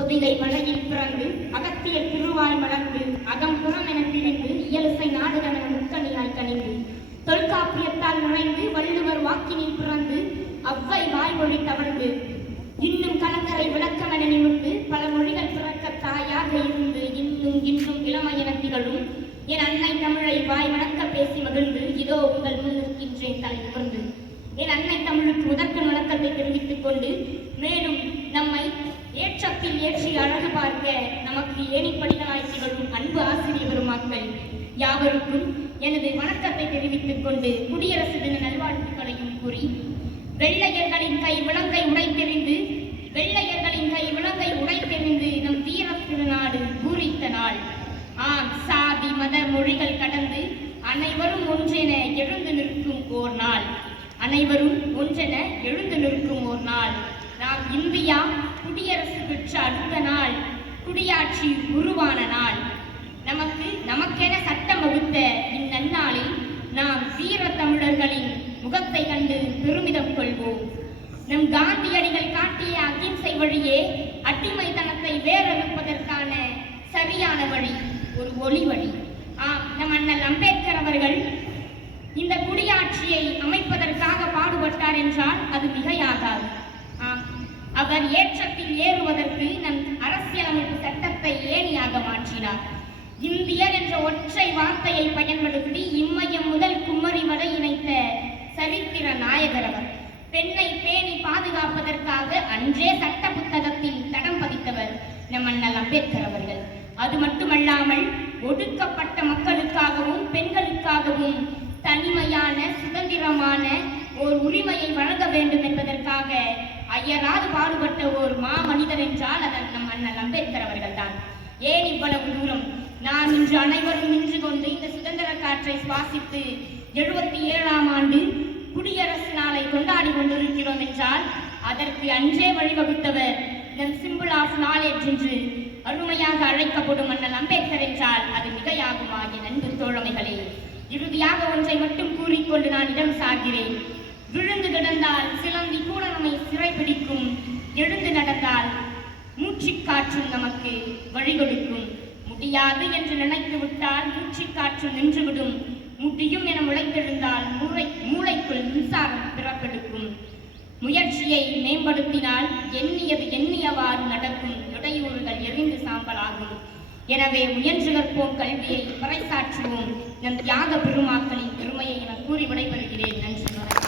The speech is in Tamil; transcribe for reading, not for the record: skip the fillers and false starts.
பொதிகை மலையில் பிறந்து அகத்திய திருவாய் மலர்ந்து அகம்புறம் என பிரிந்து இயலிசை நாடுகன முக்கணியாய் கனிந்து தொல்காப்பியத்தால் நுழைந்து வள்ளுவர் வாக்கினில் பிறந்து அவ்வை வாய்மொழி தவழ்ந்து இன்னும் கலங்கரை விளக்கமென நிமிர்ந்து பல மொழிகள் பிறக்க தாயாக இருந்து இன்னும் இளமையென திகழும் என் அன்னை தமிழை வாய் வணக்க பேசி மகிழ்ந்து இதோ உங்கள் முன் நிற்கின்றேன் தலை நிமிர்ந்து என் அன்னை தமிழுக்கு முதற்கு வணக்கத்தை தெரிவித்துக் கொண்டு மேலும் நம்மை ஏற்றத்தில் ஏற்றி அழகு பார்க்க நமக்கு ஏணிப்படிகளாய் திகழும் அன்பு ஆசிரியர் பெருமக்கள் யாவருக்கும் எனது வணக்கத்தை தெரிவித்துக் கொண்டு குடியரசு தின நல்வாழ்த்துக்களையும் கூறி வெள்ளையர்களின் கை விலங்கை உடைத்தெறிந்து நம் வீர திருநாடு பூரித்த நாள். ஆம், சாதி மத மொழிகள் கடந்து அனைவரும் ஒன்றென எழுந்து நிற்கும் ஓர் நாள். நாம் இந்தியா குடியரசு பெற்ற அடுத்த நாள், குடியாட்சி உருவான நாள். நமக்கென சட்டம் வகுத்த இந்நன்னாளில் நாம் வீர தமிழர்களின் முகத்தை கண்டு பெருமிதம் கொள்வோம். நம் காந்தியடிகள் காட்டிய அகிம்சை வழியே அடிமைத்தனத்தை வேறறுப்பதற்கான சரியான வழி, ஒரு ஒளி வழி. நம் அண்ணல் அம்பேத்கர் அவர்கள் இந்த குடியாட்சியை அமைப்பதற்காக பாடுபட்டார் என்றால் அது மிகையாகாது. அவர் ஏற்றத்தில் ஏறுவதற்கு நம் அரசியலமைப்பு சட்டத்தை ஏணியாக மாற்றினார். இந்தியர் என்ற ஒற்றை வார்த்தையை பயன்படுத்தி இம்மயம் முதல் குமரி வரை இணைத்த சரித்திர நாயகர் அவர். பெண்ணை பேணி பாதுகாப்பதற்காக அன்றே சட்ட புத்தகத்தில் தடம் பதித்தவர் நம் அண்ணல் அம்பேத்கர் அவர்கள். அது மட்டுமல்லாமல் ஒடுக்கப்பட்ட மக்களுக்காகவும் பெண்களுக்காகவும் தனிமையான சுதந்திரமான ஓர் உரிமையை வழங்க வேண்டும் என்பதற்காக அயராது பாடுபட்ட ஓர் மாமனிதர் என்றால் அதன் நம் அண்ணல் அம்பேத்கர் அவர்கள் தான். ஏன் இவ்வளவு தூரம்? நாம் இன்று அனைவரும் நின்று கொண்டு இந்த சுதந்திர காற்றை சுவாசித்து 77ஆம் ஆண்டு குடியரசு நாளை கொண்டாடி கொண்டிருக்கிறோம் என்றால் அதற்கு அன்றே வழிவகுத்தவர் நம் சிம்பிள் ஆஃப் நாலேஜ் என்று அருமையாக அழைக்கப்படும் அண்ணல் அம்பேத்கர் என்றால் அது மிகையாகுமா என் அன்பு தோழமைகளே? இறுதியாக ஒன்றை மட்டும் கூறிக்கொண்டு நான் இடம் சார்கிறேன். விழுந்து கிடந்தால் சிலந்தி கூட நம்மை சிறைபிடிக்கும், எழுந்து நடந்தால் மூச்சுக்காற்றும் நமக்கு வழிகொடுக்கும். முடியாது என்று நினைத்து விட்டால் மூச்சுக்காற்று நின்றுவிடும். முடியும் என முளைத்தெழுந்தால் மூளைக்குள் மின்சாரம் பிறப்பெடுக்கும். முயற்சியை மேம்படுத்தினால் எண்ணியவாறு நடக்கும். இடையூறுகள் எரிந்து சாம்பலாகும். எனவே முயன்று கற்போம், கல்வியை பறைசாற்றுவோம். நம் தியாக பெருமாக்களின் பெருமையை என கூறி விடைபெறுகிறேன். நன்றி.